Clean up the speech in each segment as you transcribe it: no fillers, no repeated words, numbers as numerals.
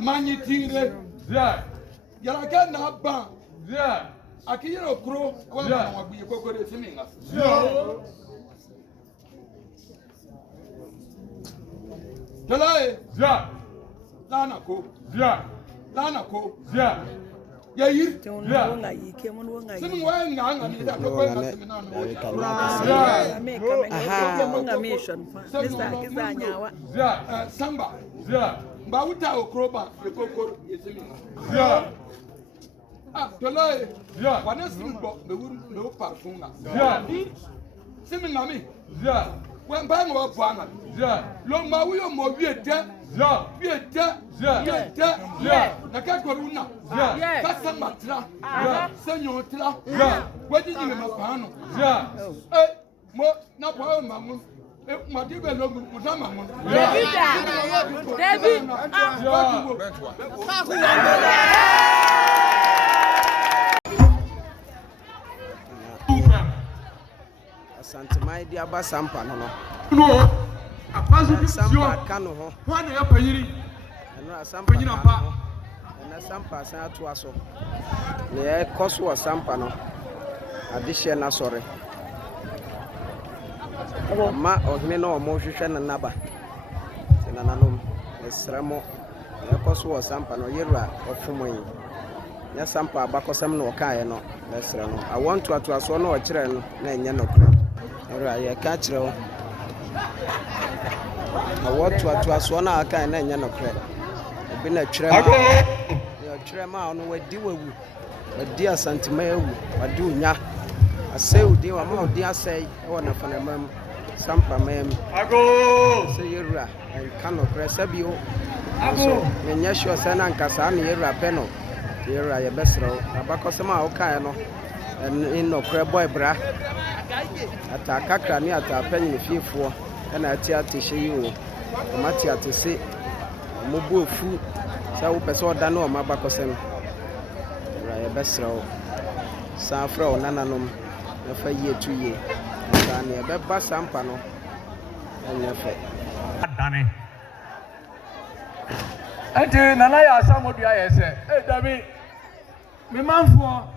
Manitire. Yeah. Yalaga na ban. Yeah. Akiyero kro wa ma wa bi kokore sininga. Yeah. Tolai. Yeah. Lana ko. Yeah. Lana ko. Yeah. Yayir. Yeah. Simin wa nganga ni da ko na simina no. Yeah. Samba. Yeah. Ba uta okroba e kokoro yesimina. Yeah. Ah, tolai. Yeah. Wana simbo be wuru no parfunga. Yeah. Simin mi. Yeah. When bang wa banga. Yeah. Lo ma wi o mo wiete. Yeah. Wiete. Yeah. Wiete. Yeah. Na ka koruna. Yeah. Ka samba tra. Yeah. Senyo tra. Yeah. Wadi ni me pano. Yeah. Mo na po ma mu. Ma di be lo mu ta ma mu. David. Santimai di aba Sampa no. No. Apasu Sampa kanu ho. Wa na ya payiri. Eno Sampa. Panyina pa. Eno Sampa san atu aso. Ne e koso wa Sampa no. Adihye na sore. Ma ohine no mo hwehwe na naba. Sina nanom esremo. E koso wa Sampa no yerua ofumoyi. Ya Sampa abakosam no kae no. Esre no. I want to atu aso no o kire no na enye no kra. Era ye ka kire o. I want to atu aso na aka na enye no kra. Obi na twire ma. Ya twire ma no wadi wawu. Wadi asantima ewu. Wadi unya. Asay udi wa ma udi asay e wona fana mam. Sampa mam. Ago. Say yerua en kano kra sabio. Ago. Nyanya sho sana nkasa na yerua peno. Yerua ye besro. Abakosama o kae no. En no kra boy bra. Ata kakra ni ata panyi fiefo na ati atehye yi o mati atese mobu ofu sa wo pese oda na o mabakosem ra ye besra o sa fra o nananom na fa yi etu yi sa ne be ba Sampa no enya fe Adane. Ente nana ya asamodu ayese. Dabi. Me manfo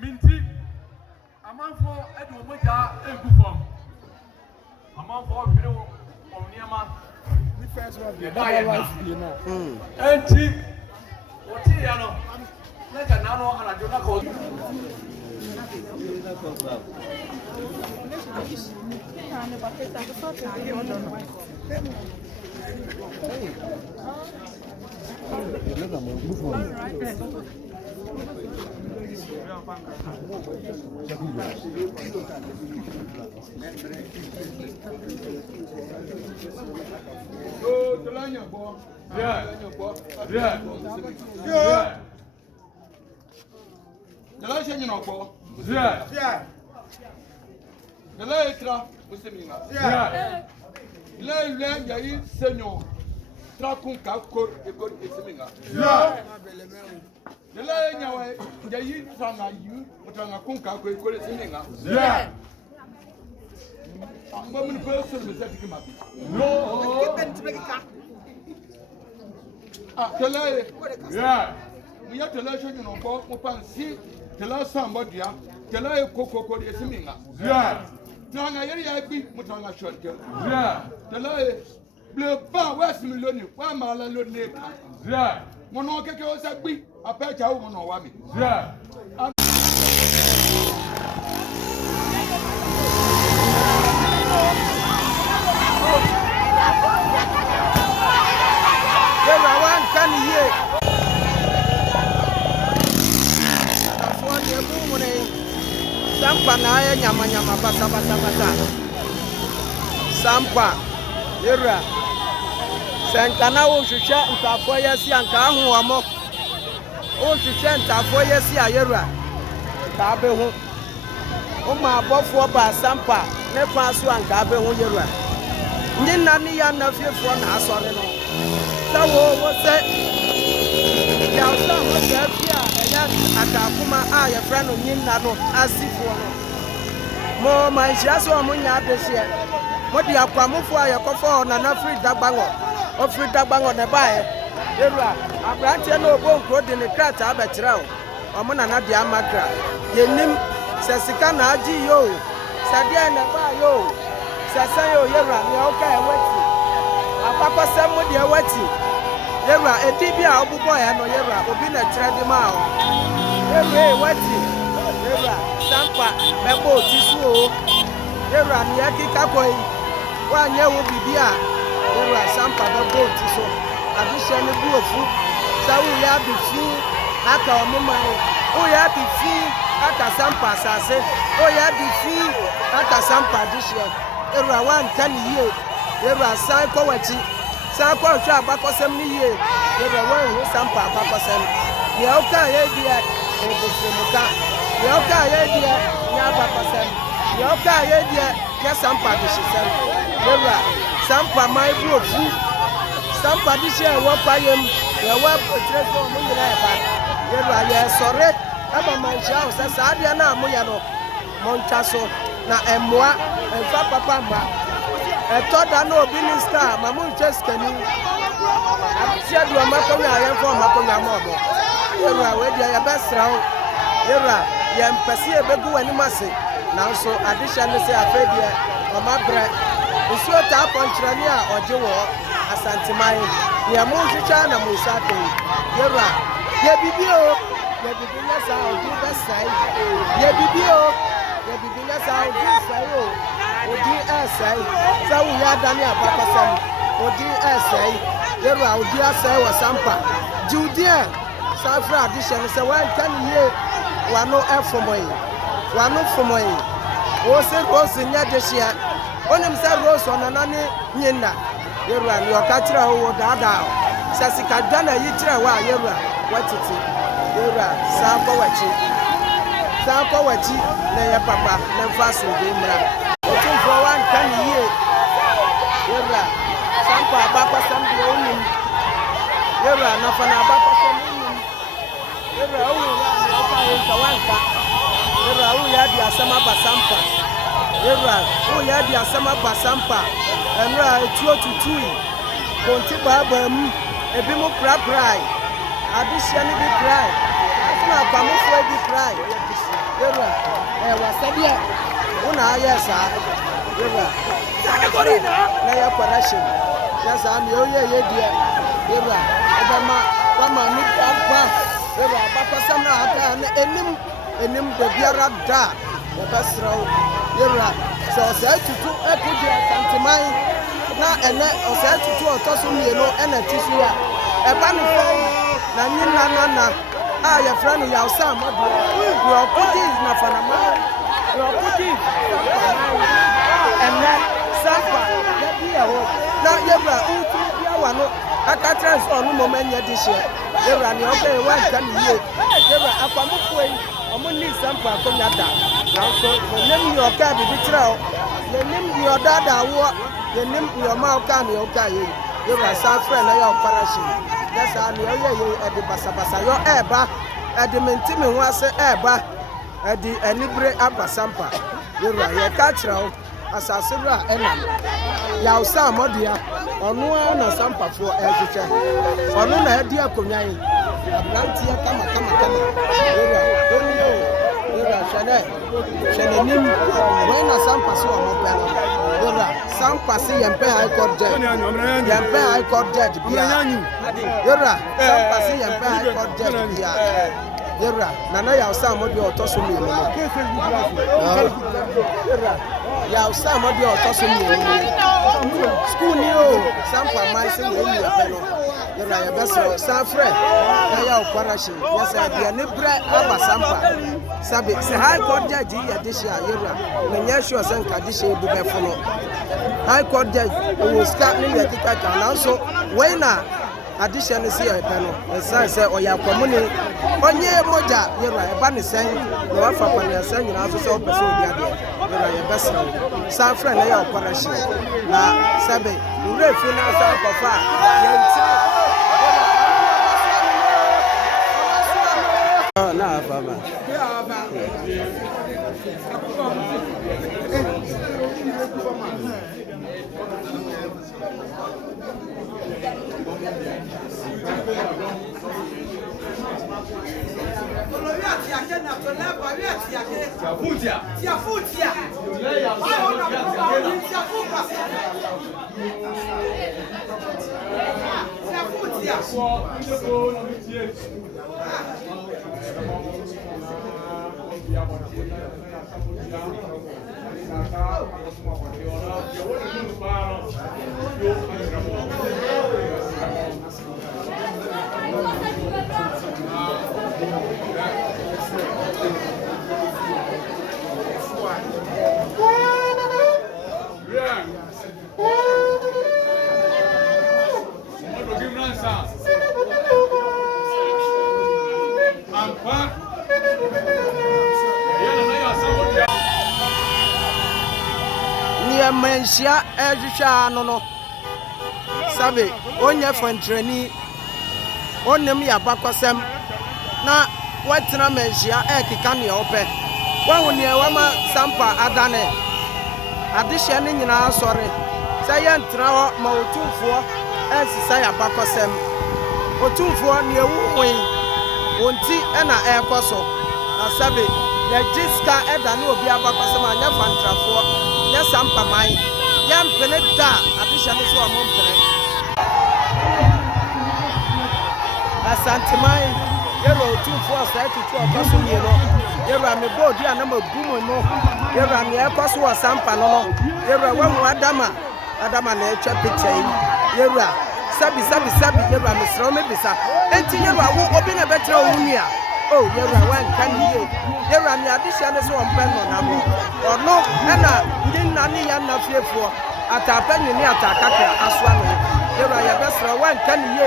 minti amanfo edu omoja egu fom amanfo biro oniema the first one the life you know enti oti ya no leka na no anajo na ko Dele nyawe jayi tranga yu utanga kunka ko ikole sininga. Yeah. Amba mun person me zati mabi. No. Ah dele. Yeah. Mu ya dele sho nyino ko mo pansi dele samba dia dele kokoko de sininga. Yeah. Tranga yeri ya bi mutanga shonke. Yeah. Dele bleu ban west million wa mala lo ne. Yeah. Mono keke o sa gbi apeja wo mono wa mi. Yeah. Yewa kan ye afọ ye mu ne Sampa na ya nyama basa Sampa yerua senkana wo hwehwe ntafo yesi anka ahu amo wo hwehwe ntafo yesi ayerua ka be hu o ma abofo ba Sampa ne kwa so anka be hu yerua ndi nani ya na fiefo na asore no tawo wo se ya so mo se fia eya akakuma a ye fra no nyinna no asifo no mo ma hia so mo nya adehye mo di akwamofo a ye kofo na na free dagbango ofri dagbango ne bae yewura aberanteɛ no obo nkuro de ne krataa abɛkyerɛ wo ɔmo nana de amakra yɛnim sɛ sika na agye yo sɛ deɛ na ba yo sɛ sɛ yo yewura nea woka ɛwati abakɔsɛm mo deɛ wati yewura edi bi a ɔbobɔ yɛ no yewura obi na kyerɛ de ma wo yewura wati yewura Sampa bɛbɔ oti so o yewura nea keka kɔ yi woanyɛ wo bibi a yewura Sampa bɛbɔ oti so adehyɛ no bu ofu sɛ woyɛ abefu aka ɔmo ma wo woyɛ abefu aka Sampa asase woyɛ abefu aka Sampa adehyɛ yewura woanka ne yie yewura san kɔ w'akyi san kɔ nhwɛ abakɔsɛm no yie yewura woanhu Sampa abakɔsɛm deɛ wokaa yɛ deɛ ɛbosirimuka deɛ wokaa yɛ deɛ nyɛ abakɔsɛm deɛ wokaa yɛ deɛ nyɛ Sampa adehyesɛm yewura Sampa man bu ofu Sampa adehyɛ ɛwɔ kwayam yɛwɔ abotire so ɔmo nyinaa ɛba yewura yɛsɔre ɛma manhyia wo sɛ saa adeɛ no a moyɛ no montwa so na ɛmmoa ɛmfa papa mma ɛtɔ da na obi ne sika ma monhwɛ sikani adehyɛ deɛ ɔmakɔnya a yɛmfa ɔmakɔnya ma ɔbɔ yewura wedeɛ yɛbɛsrɛ wo yewura yɛmpɛ sɛ yɛbɛgu w'anim ase nanso adehyɛ no sɛ afei deɛ ɔmabrɛ nsuo taa pɔnkyerɛne a ɔgye wɔ asanteman nea monhwehwɛ na mo nsa atɔ yewura yɛbibi o yɛbibi nyɛ saa ɔde bɛsɛe yɛbibi o yɛbibi nyɛ saa ɔde sɛe o ɔde ɛsɛe sɛ woyɛ adane abakɔsɛm ɔde ɛsɛe yewura ɔde asɛe wɔ Sampa gye wo deɛ saa frɛ adehyɛ no sɛ woanka ne yie wano ɛfomɔ yi wano fomɔ yi wo se Rose nyɛ dehyia onim sɛ Rose ɔnana ne nyina yewura ne ɔka kyerɛ wo wo daadaa sɛ sika dwa na yi kyerɛ wo a yewura watete yewura saa kɔ w'akyi na yɛ papa na mfa asomdwe mmra ɔtumfoɔ woanka ne yie yewura Sampa abakɔsɛm deɛ wonim yewura nafa na abakɔsɛm wonim yewura wowura ne ɔka yɛ nka woanka yewura woyɛ ade asɛm aba Sampa yewura woyɛ ade asɛm aba Sampa ɛnura etuo tutui konti baabaa mu ebi mu praprae adehyɛ no bi prae asoma akwamofoɔ bi prae yewura wasɛdeɛ wo na ayɛ saa yewura na yɛ correction yɛ saa nea woyɛ yɛ deɛ yewura ɛbɛma wama nipa ba yewura abakɔsɛm no a aka no enim bebiara da yɛbɛserɛ wo yewura sɛ ɔsɛ atutu ɛkogye asanteman na ɛnɛ ɔsɛ atutu ɔtɔ so mmienu ɛna ti so a ɛba no fam na nyina nana a yɛfrɛ no yawsa amadoɔ nea ɔkogye nafanama nea ɔkogye ɛnɛ Sampa yɛdi yɛ hɔ na yewura wotumi biawa no aka kyerɛ sɛ ɔno mmɔma nyɛ de hyɛ yewura nea ɔbɛyɛ woanka ne yie yewura akwamofoɔ yi ɔmo ne Sampa akonnwa da nanso yɛnim nea ɔka bibi kyerɛ wo yɛnim nea ɔdaadaa woɔ yɛnim nea ɔma ɔka nea ɔka yɛ yewura saa frɛ na yɛ ɔparahye yɛ saa nea ɔyɛ yɛ ɛde basabasa yɔ ɛɛba ɛde mentimi ho ase ɛɛba ɛde anibere aba Sampa yewura yɛka kyerɛ wo asase do a ɛnam yawsa amɔdea ɔno ara na Sampafoɔ ɛhwehwɛ ɔno na ɛdi akonnwa yi aberanteɛ kama yewura ɔnio yewura hwɛ n'anim wɔn na Sampa so ɔmo pɛ no yewura Sampa se yɛmpɛ high court judge bia yewura Sampa se yɛmpɛ high court judge bia yewura nana yawsa amɔdea ɔtɔ so mmienu no yawsa amɔdea ɔtɔ so mmienu no school ni o Sampa man se wɔn mu yɛpɛ no yewura yɛbɛsrɛ saa frɛ na yɛ ɔkwarahye yɛ sɛ deɛ ne brɛ aba Sampa sabi sɛ high court judge yɛ de hyɛ a yewura na nyɛ sure sɛ nka de hyɛ ebu bɛfo no high court judge ɔwɔ sika ne yɛ keka ka nanso wei na adehyɛ no si yɛpɛ no ɛsiane sɛ ɔyɛ akɔmune ɔnyɛ mogya yewura ɛba ne sɛn na wafa kwaneɛsɛn nyinaa so sɛ wopɛ sɛ ɔdi adeɛ yewura yɛbɛsrɛ wo saa frɛ na yɛ ɔkwarahye na sɛbe nwura fi no asa akɔfa a yɛntiri na afama Near Mensia, Edrisha, no. Sabe, on your friend Treni, on them ya Bacosem. Na what's na Mensia, Ekikani open. One near Wama Sampa Adane. Addition in our sorry. Sayan Trawa Mautu for as Saya Bacosem. Otu for near Wu Wonti ena ekoso asabe ya jiska eda no obi abakosema nya fantrafo ya sampa mai ya mpene da adisha ne so amompene asante mai yero otu for sa tutu okoso mieno yero amebo di anama gumo no yero ame ekoso wa sampa no yero wamu adama na etwa picture yero sabi yero amesro mebisa enti yero awo obi na betre owunia oh yero wan kan ye yero ami adisha ne so ompen no na mo ono na ndinna ni ya na fiefo atapani ni atakaka aswa no yero ya besra wan kan ye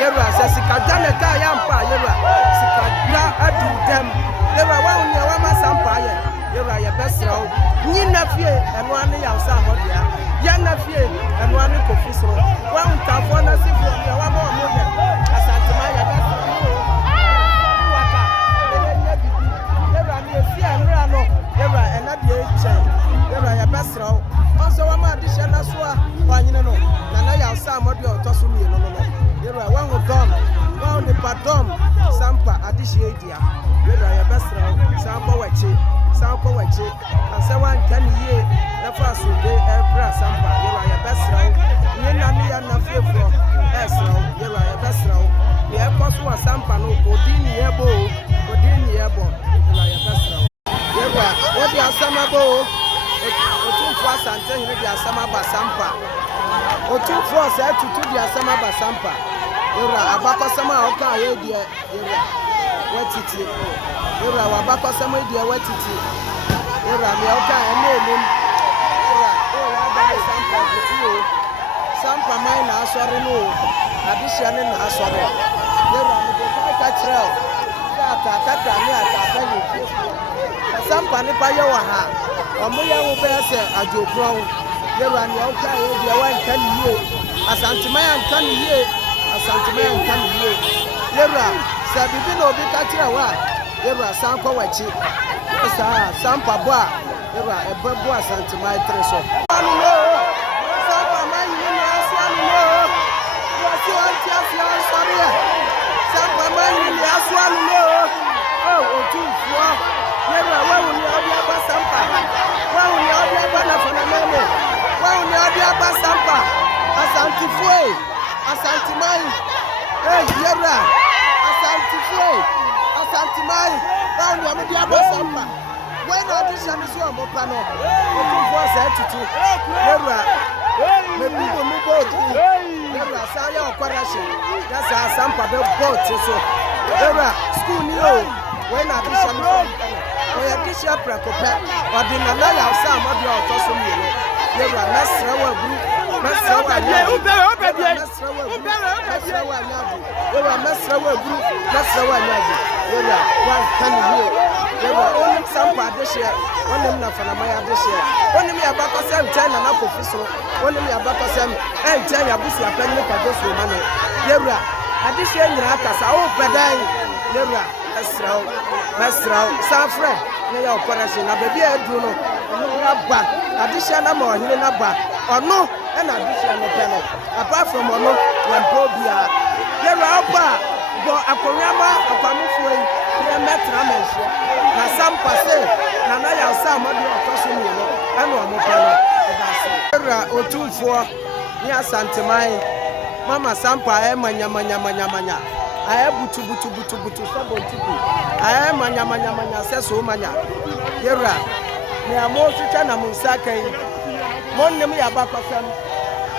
yero asasika dane ka ya mpa yero sika da adu dem yero wa unia wa masampa ye yero ya besra ni na fie eno ane ya usa hodia ya na fie eno ane kofisro wa untafo na sifo ya wa mo mo ye asante ma ya besra waka ene bibi yero ane esi enra no yero ena de eche yero ya besra onso wa ma adisha na so a wanyene no na ya usa modia otoso mi no yero wa hu don wa ni padom sampa adisha edia yero ya besra sampa wache asa wan kan ye na fa so de ebra sampa yero ya besra ni na ni ya na fefo esra yero ya besra ye ekoso wa sampa no odini yebo yero ya besra yero odi asama bo otumfo asante hiri di asama ba sampa otumfo sa tutu di asama ba sampa yero abakosama oka ye di yero watiti yero abakosama di watiti yero mi oka enelim yero o ya ba sampa tutu sampa mai na asore no adisha ne na asore yero mi go ka trel ata ni ata ni sampa ni pa yo wa ha omo ya wo be se ajokron yero ani oka ye di wa nkan yiye asantima nkan yiye yero se bibi na obi ka kire wa yero sanko wachi sa sampa bo a yero ebebo asantima treso anu no sampa mai ni na asu anu no wasi anti asu sorry sampa mai ni asu anu no oh otufu yero wa wo ni obi aba sampa wa wo ni obi aba na fana memo wa wo ni obi aba sampa asantifue asantimai yero asantimai wa wo ni obi aba sampa when audition is one more panel otufu asa tutu yero mebugo mugo yero asaya okwarashi yasa sampa be bot so yero school ni o when audition is one oya kisha prekope odinana ya usa amadu otoso mielo yero mesra wa group mesra wa nyadu yero wa kan here yero onim sampa adehye onim na fanamaya adehye onim ya bakosem China na kofisoro onim ya bakosem enten ya busi apenni ka gosu mane yero adehye nyira akasa o pedan yero mesra safre ne ya operation na baby edu no na ba adehye na ma ohine na ba ono na adehye no pe no apart from ono ya probia yero oba bo akonyama akwamufuo yi ne metra menso na Sampa se na na ya sa amadu okoso mi no ana omo pe no era otumfuo ni asantemai mama Sampa manya aye butu sabo tubu aye manya se so manya yera me amo twitwa na munsa kan monnem ya bakofam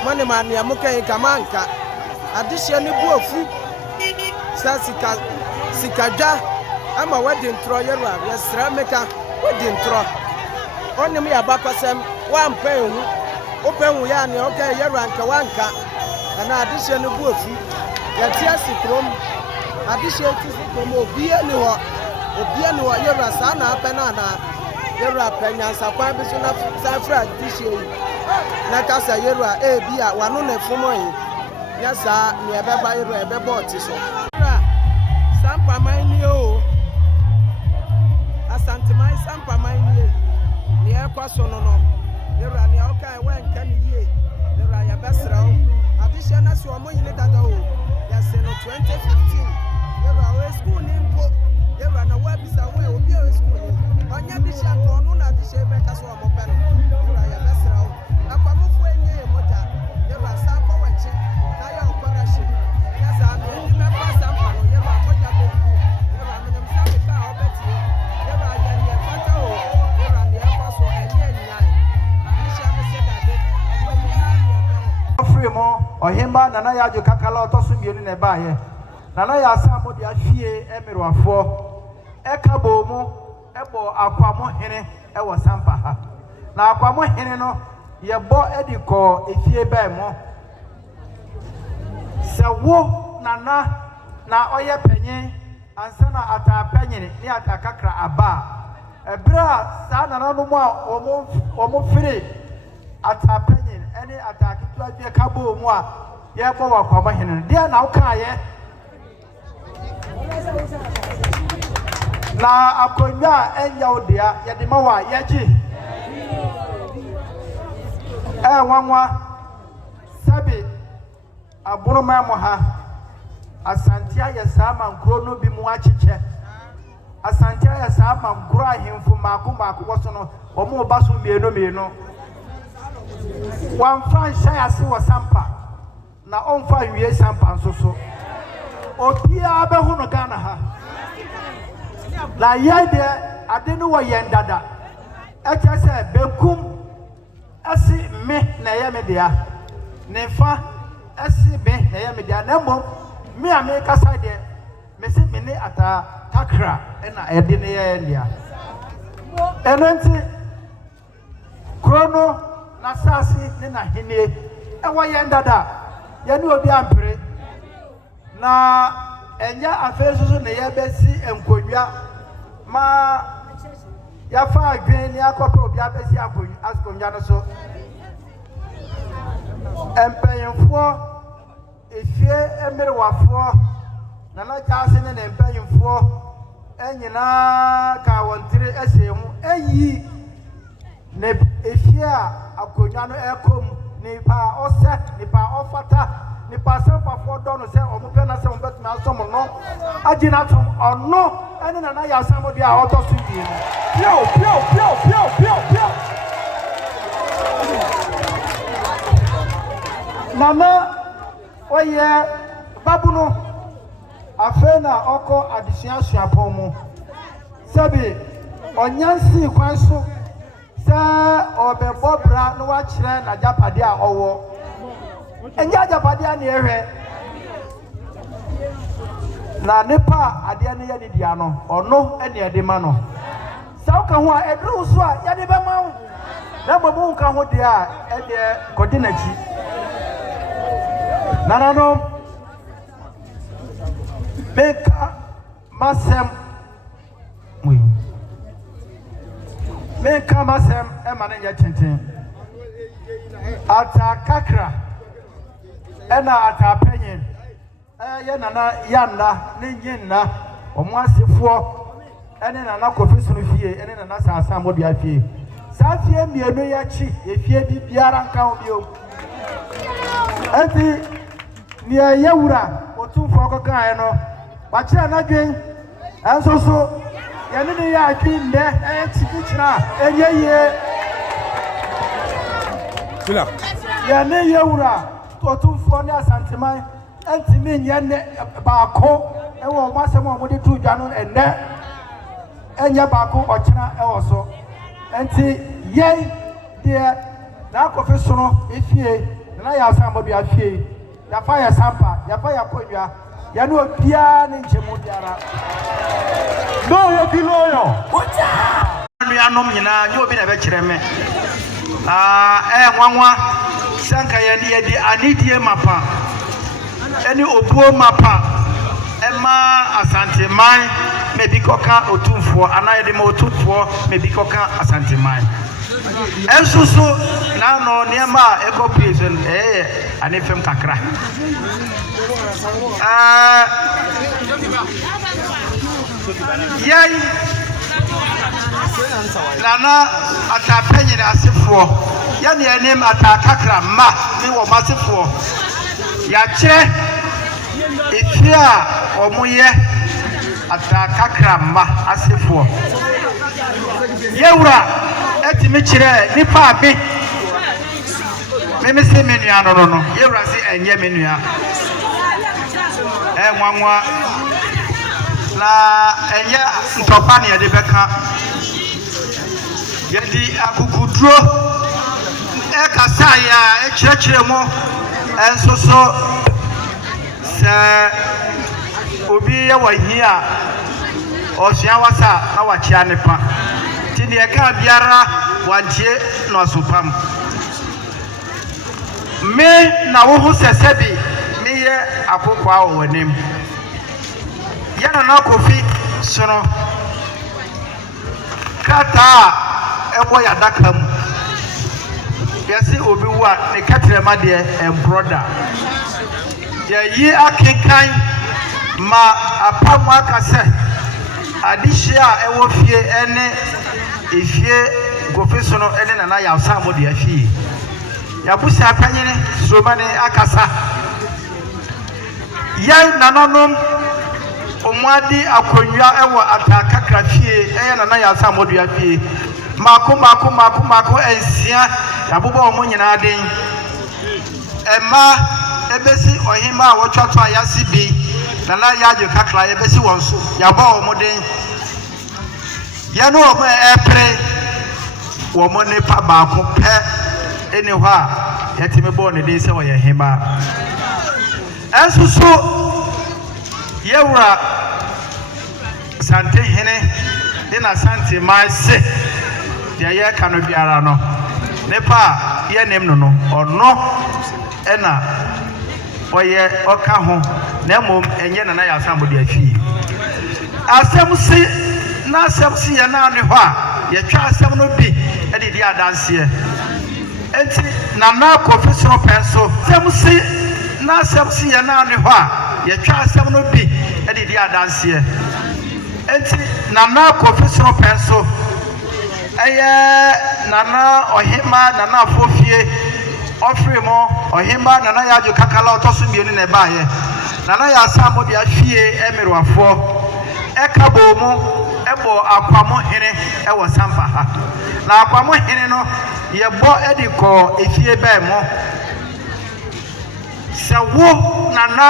monnem an ya mukan kamanka adihye ne buafu sa sikadwa ama wadi ntro yera yesra meka wadi ntro onnem ya bakosam wampa ehu openwu ya ne okay yera nka wanka ana adihye ne buafu ya tia sikrom adihye ti sikrom obia ni ho yera sa na apena na yera penyansa kwa bi so na safra adihye na kasa yera bia wano na fumo yi ya sa ne ebeba yera ebeba oti so Sampa mani o asante mai Sampa mani ni ekwa so no yera ni okai wenka ni ye yera ya besra o adihye na so mo yine dada o ya se no 2015 yera we school ni mpo yera na wa bisa we obi o school ni onya disha ko no na disha be ka so mo pe yera ya besra o akwamufu enye moja yera Sampa wachi na ya operation ya sa me ni me pa Sampa no yera moja be ku yera me nem sa me ka obeti yera ya ni fata o yera ni e kwa so enye nyai disha me se dade free mo ohimba nana ya jo kakala otoso mienu na ba ye nana ya sa mo dia hwie emirwafo ekabo mu ebo akwamo hene ewo Sampa ha na akwamo hene no ye bo ediko efie ba mo se wo nana na oye panyin ansa na ata panyin ni ata kakra aba ebra sa nana no mu a omo firi ata panyin ene ata kitu adwe kabo mu a ye bo akwamo hene dia na uka ye na akonya enya odia ye de ma wa ye ji wanwa sabi aburuma mo ha asantia ye sama nkro no bi mu achiche asantia ye sama nkro ahemfu mako woso no omo ba so mienu wan fan shayase wo Sampa na on fa wie Sampa nsoso obia be hu no Ghana ha la yede ade no wo yendada eche se bekum asi me na ye me dia ne fa asi me na ye me dia na mbom me a me kasa de me se me ne ata kakra na ede ne ye dia enanti krono na sasi ne na hene e wo yendada ye ne obi ampere na enya afesusu ne ye besi enkodwa ma ya fa adwen ni akopa obi abesi akonwa no so empanyemfo efie emerewafo na na jase ne empanyemfo enyina ka wontire esemu eyi ne efie a akonwa no ekom ni pa ose ni pa ofata ni pa Sampa fo do no se omo pe na se mo betuma asom no agina tom ono ene na ya samo dia oto su bi pio mama oye babu no afena oko adisia suapon mu sabi onyansi kwan so sa obebobra no wa kire na japade a owo enja japade a ne ehwe na nepa ade ne ye ne dia no ono ene ede ma no sa uka ho a edru so a ye de be ma wo na mabu uka ho de a ede kodinachi nanano meka masem we meka masem e ma ne ya tenten ata kakra ena ata panyin ye nana yanna ne nyinna omo asefo ene nana kofisunu fie ene nana sasa modi afie safie mienu ya chi efie bi biara nka obio enti ni ayewura otumfo kokan no wakyerɛ n'adwen ɛnso so yɛne ne yɛ adwen nnɛ ɛyɛ tikikyina ɛnyɛ yie yɛne yɛwura ɔtumfoɔ ne asanteman ɛntumi nyɛ ne baako ɛwɔ ɔmo asɛm a ɔmode to dwa no ɛnnɛ ɛnyɛ baako ɔkyena ɛwɔ so ɛnti yɛn deɛ n'akɔfe so no efie na yɛ asamɔdua fie yafa yɛ sampa yafa yɛ akonnwa yɛne obiara ne nkyɛmu biara lɔɔyɔ bi lɔɔyɔ nuanom nyinaa nyɛ obi na ɛbɛkyerɛ me ɛyɛ nwanwa sɛ nka yɛde anidie mapa ɛne obuo mapa ɛma asanteman ma ebi kɔka otumfoɔ anaa yɛde ma otumfoɔ ma ebi kɔka asanteman ɛnso so n'ano nneɛma a ɛkɔ pie so no ɛyɛ anefɛm kakra yɛn nana atapɛnyini asefoɔ yɛne yɛnim atakakra mma ne wɔn asefoɔ yɛakyerɛ efie a wɔn yɛ atakakra mma asefoɔ yɛwura ɛtumi kyerɛ nipa abi meme se me nua no yɛwura se ɛnyɛ me nua nwanwa na ɛnyɛ ntɔpa ne yɛde bɛka yɛde akukuduro ɛkasa yɛ a ɛkyerɛkyerɛ mu ɛnso so sɛ obi yɛ wɔ hi a ɔsua wasa na wakyea nipa nti deɛ ɛka biara wantie na ɔsopam me na wohu sɛ sɛbi meyɛ akokoa wɔ w'anim yɛna na kofi sono krataa a ɛwɔ yɛadaka mu yɛse obi wu a ne kɛtrɛma deɛ ɛmbrɔda yɛyi akenkan ma apam aka sɛ adehyia a ɛwɔ fie ɛne efie kofi sono ɛne nana yɛasa mo deɛ fie yɛabusa panyini soromane akasa yɛn nananom ɔmoade akonnwa ɛwɔ atakakra fie ɛyɛ nana yɛasa mo deɛ fie maako ɛnsia yɛabobɔ ɔmo nyinaa den ɛma ɛbɛsi ɔhema a wɔtwato a yɛase bi nana yɛagye kakra yɛbɛsi wɔn so yɛabɔ ɔmo den yɛne ɔmo ɛpere wɔn nipa baako pɛ ɛne hɔ a yɛtumi bɔɔ ne den sɛ ɔyɛ hema ɛnso so yɛwura santehene de na santeman se deɛ yɛka no biara no nipa a yɛnim no ɔno ɛna ɔyɛ ɔka ho na mmom ɛnyɛ nana yɛ asɛm de afie asɛm si na asɛm si yɛ na ne hɔ a yɛtwa asɛm no bi ɛde di adanseɛ enti nana kofi soro pɛn so asɛm si na asɛm si yɛ na ne hɔ a yɛtwa asɛm no bi ɛde di adanseɛ enti nana kofi soro pɛn so ɛyɛ nana ɔhema nana afofie ɔfiri mo ɔhema nana yɛadwo kakala ɔtɔ so mmienu na ɛbaayɛ nana yɛ asa mo de afie ɛmmerewafoɔ ɛka bɔ mu ɛbɔ akwamo hene ɛwɔ sampa ha na akwamo hene no yɛbɔ ɛde kɔ efie bɛɛ mo sɛ wo nana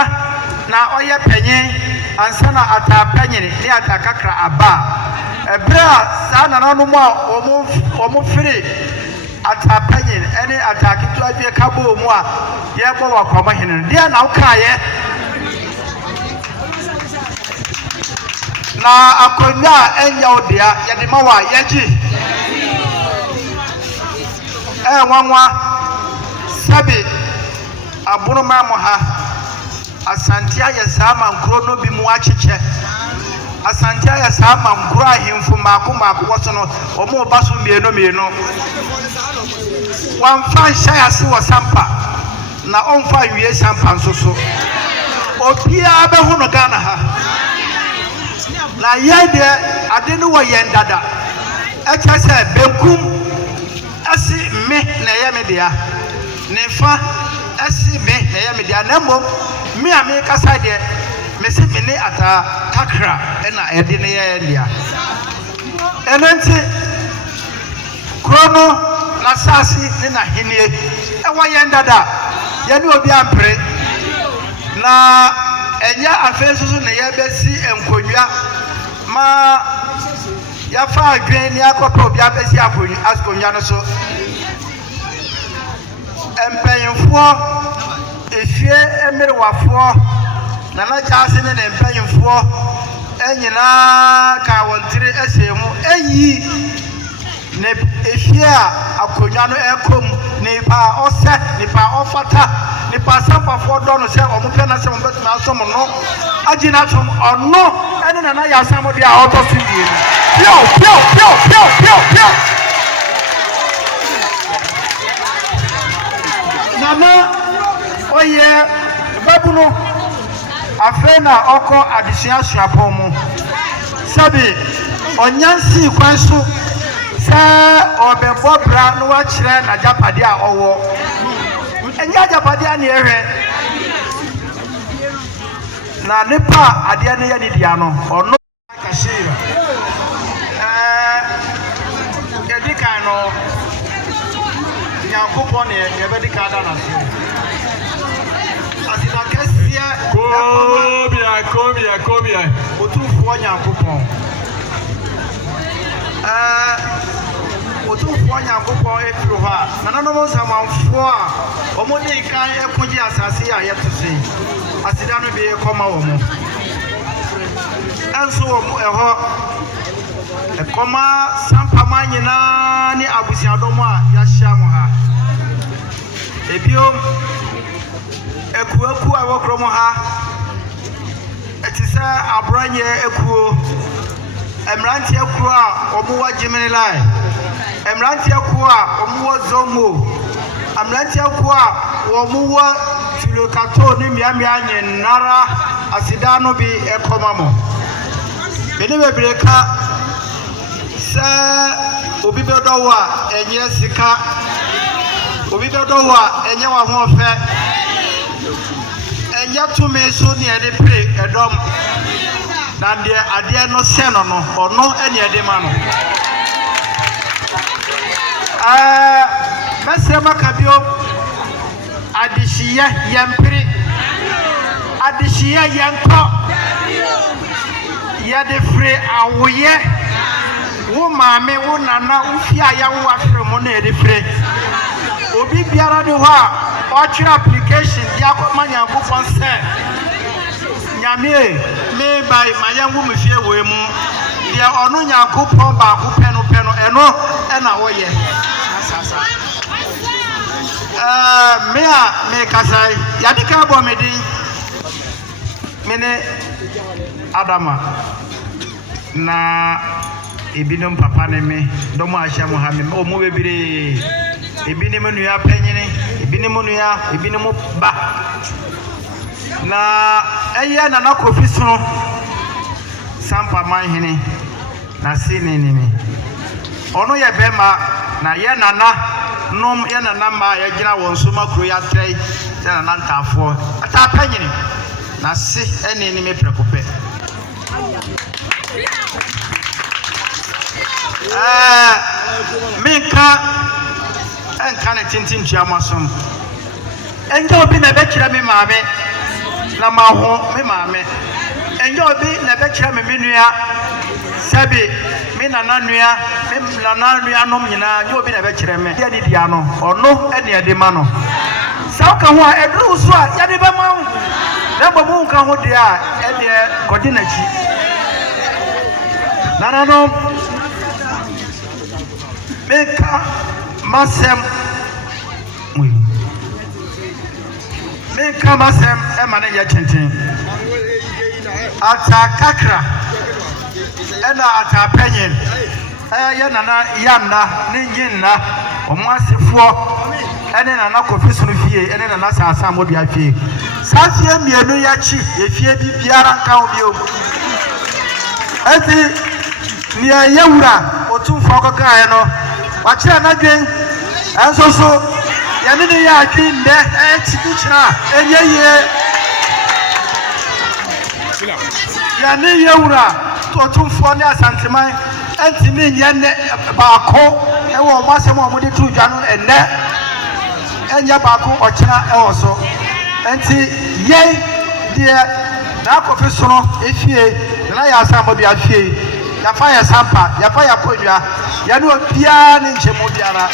na ɔyɛ panyin ansa na atapanyini ne atakakra aba ɛberɛ a saa nana no mu a ɔmo firi atapanyin ɛne ataketewa bi ka bɔ mu a yɛbɔ wɔ akwamo hene no deɛ na wokaeɛ na akonnwa a ɛnyɛ wo dea yɛde ma wɔ a yɛgye nwanwa sɛbi aboroma mo ha asante ayɛ saa ma nkuro no bi mu akyekyɛ asante ayɛ saa ma nkuro ahemfo mmaako wɔ so no ɔmo ba so mmienu wɔmfa nhyɛ ase wɔ sampa na ɔmfa nwie sampa nso so obiara bɛho no Ghana ha na yɛn deɛ ade no wɔ yɛn dada ɛkyɛ sɛ benkum ɛsi me na ɛyɛ me dea ne fa ɛsi me na ɛyɛ me dea na mmom me a me kasa deɛ mese mene ata kakra na ede ne ya lia enenti krono na sasi ne na henie ewa yendada ye ne obi ampre na enya afesusu ne ya besi enkonwa ma ya fa adwen ni akopa obi abesi akonwa no so empanyemfo efie emerewafo na na jaase ne empanyemfo enyina ka wontire esemu eyi ne efie a akonwa no ekom ne pa ose ne pa ofata ne pa Sampa fo do no se omope na se mbetuma asom no agina tom ono ene na ya asamo dia auto studio pio nana oye babuno afena oko adisia suapon mu sabi onyansi kwanso se obebo bra no wa kire na japade a owo enya japade a ne ehwe na nipa ade ne ye ne dia no ono kashira edika no Yankopon ye be dika da na so asida kesia kobia otufo Yankopon otufo Yankopon efiro ha nana no samanfo a omoni kan ekoji asase a yetose asida no be koma wo mo enso wo eho ekoma Sampa manyina ni abusiadomo a yahia mo ha ebio ekuaku a wokro mo ha etisa abranye ekuo emranti ekuo a omuwa Gemini line emranti ekuo a omuwa Zongo emranti ekuo a omuwa Tulokato ni miamia nyenara asidano bi ekoma mo beni bebreka se obi bedo wa enye sika obi bedo wa enye wa ho fe enye tumi so ne ede pre edom na de ade no se no no ono ene ede ma no mesema kabio adishiye yempre adishiye yenko ya de free awoye wo maame wo nana wo fia ya wo afre mo na ede free obi biara de ho a o application dia ko Nyankopon se nyame me bai mayangu me fie wo mu dia ono Nyankopon ba ko peno eno na wo ye asasa me kasai ya de ka bo medin mene Adama na ebinom papa ne me domo ahia mo ha me o mo bebire ebinim nua panyini ebinim nua ebinim ba na eye na Kofi so Sampa manhene na sini ni me ono ye bema na ye nana nom ye nana ma ye gina won so makro ya trei te na ntafo ata panyini na se ene ni me prekope minka enka ne tintin tuamasom enja obi na bekira me maame na maho me maame enja obi na bekira me menua sabi me nana nua me nana nua nom nyina enja obi na bekira me ya ni dia no ono ene ede ma no sauka ho a edru so a ya de be ma na bomu nka ho de a ede kodi na chi nana no meka masem emane ya chintin ata kakra ena ata penyen ya nana yanna ni nyinna omwasefo ene nana Kofi sunu fie ene nana sasa modi afie safie mienu ya chi efie bibiara nka obio eti ni yewura otumfo kokae no wachira na dwen enso so yane ne ya adwi nde chikira enyeye yɛne yɛwura ɔtumfoɔ ne asanteman ɛntimi nyɛ ne baako ɛwɔ ɔmo asɛm a ɔmode to dwa no ɛnɛ ɛnyɛ baako ɔkyena ɛwɔ so ɛnti yɛn deɛ n'akɔfi sono efie na yɛ asamɔdua fie yafa yɛ sampa yafa yɛ akonnwa yɛne obiara ne nkyɛmu biara